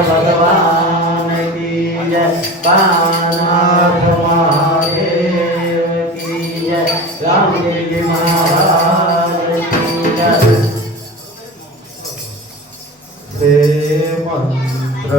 ભગવાન કી જય પાનાથ મહાદેવ કી જય રામદેવજી મહારાજ કી જય તે મંત્ર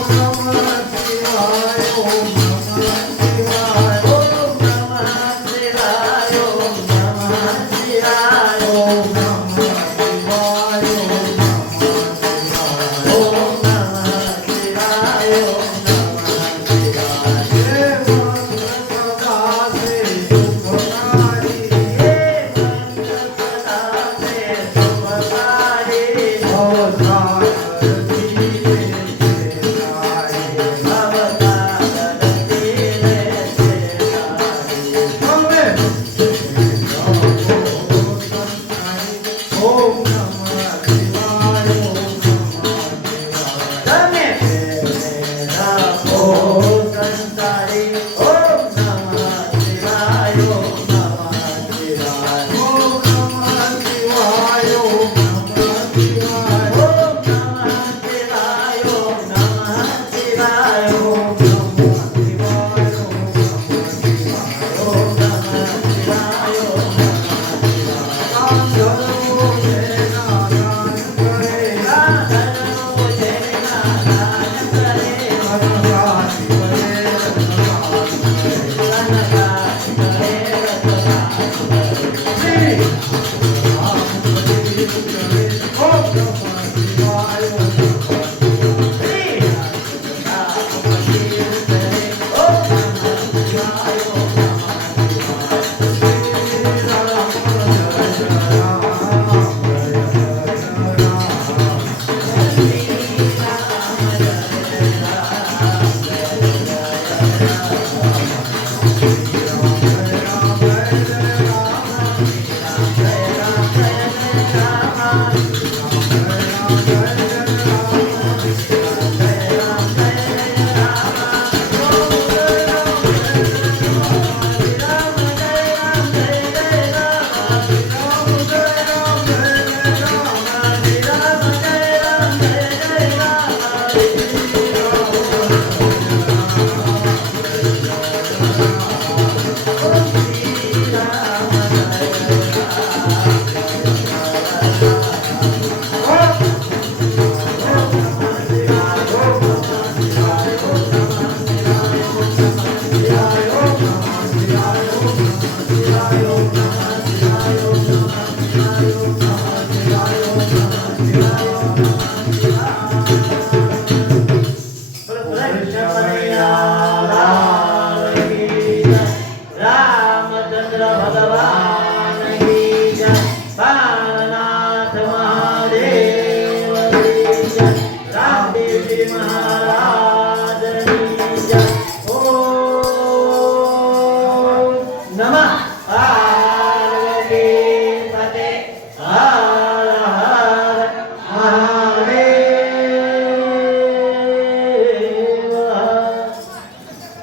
Thank. 어. you.